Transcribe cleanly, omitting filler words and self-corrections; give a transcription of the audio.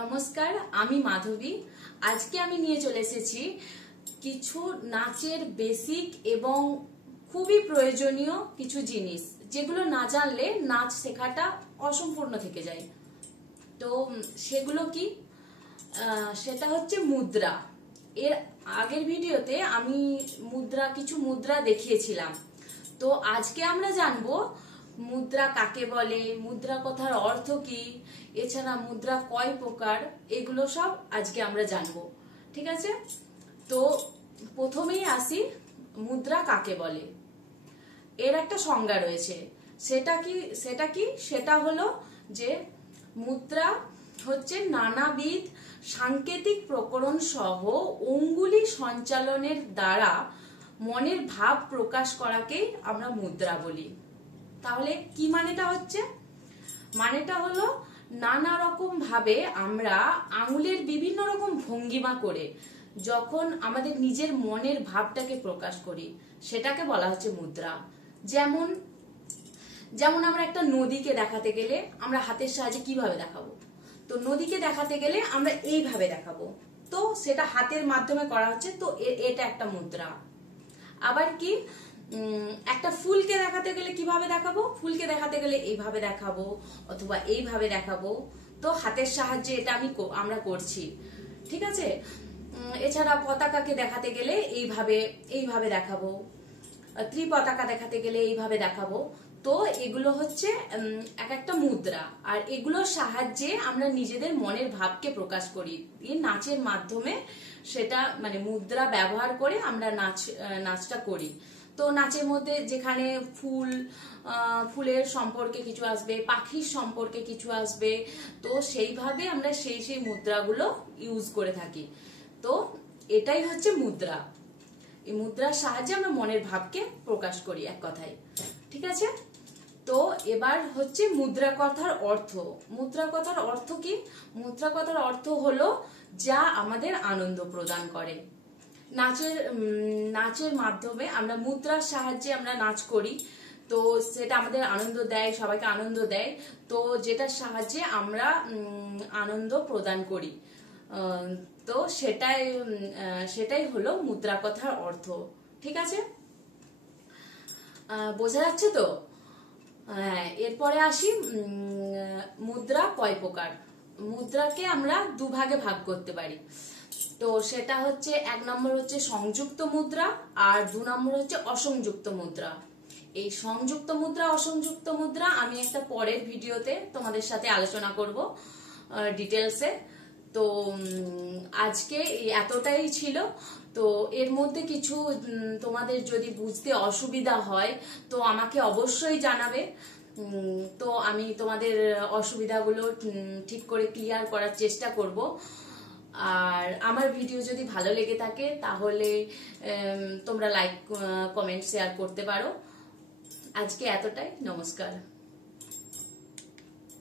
নমস্কার, আমি মাধবী। আজকে আমি নিয়ে চলে এসেছি কিছু নাচের বেসিক এবং খুবই প্রয়োজনীয় কিছু জিনিস, যেগুলো না জানলে নাচ শেখাটা অসম্পূর্ণ থেকে যায়। তো সেগুলো কি? সেটা হচ্ছে মুদ্রা। এর আগের ভিডিওতে আমি কিছু মুদ্রা দেখিয়েছিলাম। তো আজকে আমরা জানবো মুদ্রা কাকে বলে, মুদ্রা কথার অর্থ কি, এছাড়া মুদ্রা কয় প্রকার, এগুলো সব আজকে আমরা জানবো। ঠিক আছে? তো প্রথমেই আসি, মুদ্রা কাকে বলে। এর একটা সংজ্ঞা রয়েছে। সেটা হলো যে মুদ্রা হচ্ছে নানাবিধ সাংকেতিক প্রকরণ সহ অঙ্গুলি সঞ্চালনের দ্বারা মনের ভাব প্রকাশ করাকেই আমরা মুদ্রা বলি। তাহলে কি মানেটা হলো নানা রকম ভাবে আমরা আঙুলের বিভিন্ন রকম ভঙ্গিমা করে যখন আমাদের নিজের মনের ভাবটাকে প্রকাশ করি, সেটাকে বলা হচ্ছে মুদ্রা। যেমন আমরা একটা নদীকে দেখাতে গেলে আমরা হাতের সাহায্যে কিভাবে দেখাবো? তো নদীকে দেখাতে গেলে আমরা এইভাবে দেখাবো, তো সেটা হাতের মাধ্যমে করা হচ্ছে, তো এটা একটা মুদ্রা। আবার কি, একটা ফুলকে দেখাতে গেলে কিভাবে দেখাবো? ফুলকে দেখাতে গেলে এইভাবে দেখাবো অথবা এইভাবে দেখাবো, তো হাতের সাহায্যে এটা আমরা করছি। ঠিক আছে? এছাড়া পতাকাকে দেখাতে গেলে এইভাবে দেখাবো, ত্রিপতাকা দেখাতে গেলে এইভাবে দেখাবো। তো এগুলো হচ্ছে এক একটা মুদ্রা, আর এগুলোর সাহায্যে আমরা নিজেদের মনের ভাবকে প্রকাশ করি। এই নাচের মাধ্যমে সেটা মুদ্রা ব্যবহার করে আমরা নাচটা করি। তো নাচের মধ্যে যেখানে ফুলের সম্পর্কে কিছু আসবে, পাখির সম্পর্কে কিছু আসবে, তো সেইভাবে আমরা সেই মুদ্রাগুলো ইউজ করে থাকি। তো এটাই হচ্ছে মুদ্রা। এই মুদ্রার সাহায্যে আমরা মনের ভাবকে প্রকাশ করি, এক কথায়। ঠিক আছে? তো এবার হচ্ছে মুদ্রা কথার অর্থ। মুদ্রা কথার অর্থ কি? মুদ্রা কথার অর্থ হলো যা আমাদের আনন্দ প্রদান করে। নাচের মাধ্যমে আমরা মুদ্রার সাহায্যে আমরা নাচ করি, তো সেটা আমাদের আনন্দ দেয়, সবাইকে আনন্দ দেয়। তো যেটার সাহায্যে আমরা আনন্দ প্রদান করি, তো সেটাই হলো মুদ্রা কথার অর্থ। ঠিক আছে? বোঝা যাচ্ছে তো? হ্যাঁ, এরপরে আসি, মুদ্রা কয় প্রকার। মুদ্রাকে আমরা দুভাগে ভাগ করতে পারি। তো সেটা হচ্ছে, এক নম্বর হচ্ছে সংযুক্ত মুদ্রা, আর 2 নম্বর হচ্ছে অসংযুক্ত মুদ্রা। এই সংযুক্ত মুদ্রা অসংযুক্ত মুদ্রা আমি একটা পরের ভিডিওতে তোমাদের সাথে আলোচনা করব ডিটেলসে। তো আজকে এতটাই ছিল। তো এর মধ্যে কিছু তোমাদের যদি বুঝতে অসুবিধা হয় তো আমাকে অবশ্যই জানাবে। তো আমি তোমাদের অসুবিধাগুলো ঠিক করে ক্লিয়ার করার চেষ্টা করব। আর আমার ভিডিও যদি ভালো লেগে থাকে তাহলে তোমরা লাইক, কমেন্ট, শেয়ার করতে পারো। আজকে এতটাই। নমস্কার।